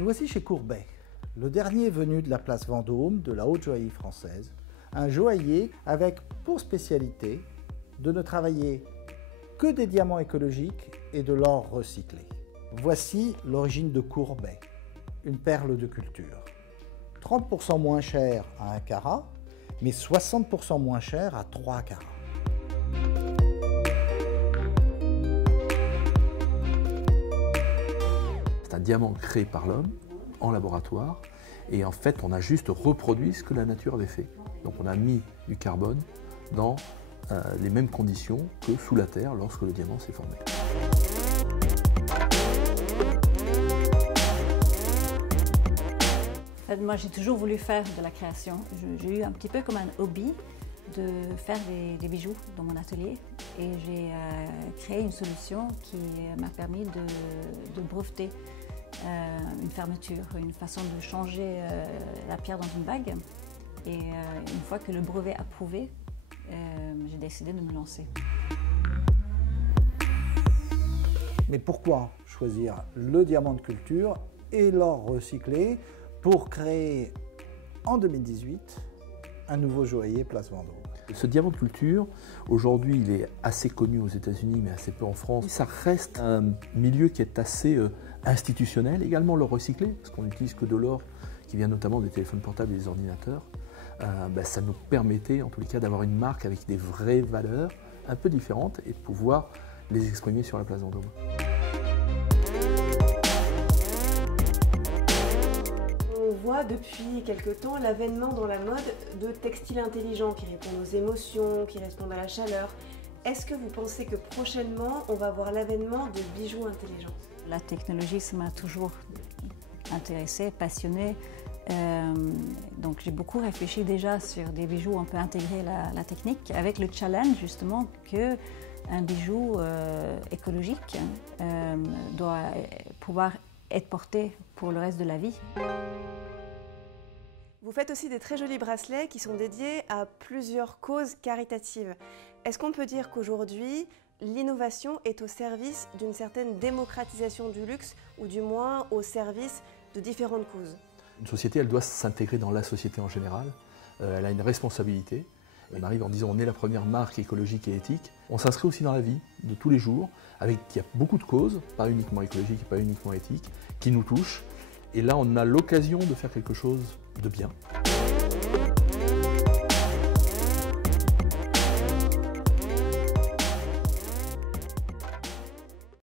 Nous voici chez Courbet, le dernier venu de la place Vendôme, de la haute joaillerie française, un joaillier avec pour spécialité de ne travailler que des diamants écologiques et de l'or recyclé. Voici l'origine de Courbet, une perle de culture. 30% moins cher à 1 carat, mais 60% moins cher à 3 carats. C'est un diamant créé par l'homme en laboratoire et en fait on a juste reproduit ce que la nature avait fait. Donc on a mis du carbone dans les mêmes conditions que sous la terre lorsque le diamant s'est formé. Moi j'ai toujours voulu faire de la création. J'ai eu un petit peu comme un hobby de faire des bijoux dans mon atelier et j'ai créé une solution qui m'a permis de breveter une fermeture, une façon de changer la pierre dans une bague. Et une fois que le brevet approuvé, j'ai décidé de me lancer. Mais pourquoi choisir le diamant de culture et l'or recyclé pour créer en 2018 un nouveau joaillier place Vendôme? Ce diamant de culture, aujourd'hui, il est assez connu aux États-Unis, mais assez peu en France. Ça reste un milieu qui est assez institutionnel. Également l'or recyclé, parce qu'on n'utilise que de l'or qui vient notamment des téléphones portables et des ordinateurs. Ça nous permettait, en tous les cas, d'avoir une marque avec des vraies valeurs un peu différentes et de pouvoir les exprimer sur la place Vendôme. On voit depuis quelque temps l'avènement dans la mode de textiles intelligents qui répondent aux émotions, qui répondent à la chaleur. Est-ce que vous pensez que prochainement, on va voir l'avènement de bijoux intelligents? La technologie, ça m'a toujours intéressée, passionnée. Donc j'ai beaucoup réfléchi déjà sur des bijoux où on peut intégrer la technique avec le challenge justement qu'un bijou écologique doit pouvoir être porté pour le reste de la vie. Vous faites aussi des très jolis bracelets qui sont dédiés à plusieurs causes caritatives. Est-ce qu'on peut dire qu'aujourd'hui, l'innovation est au service d'une certaine démocratisation du luxe ou du moins au service de différentes causes? Une société, elle doit s'intégrer dans la société en général. Elle a une responsabilité. On arrive en disant on est la première marque écologique et éthique. On s'inscrit aussi dans la vie de tous les jours. Il y a beaucoup de causes, pas uniquement écologiques et pas uniquement éthiques, qui nous touchent. Et là, on a l'occasion de faire quelque chose de bien.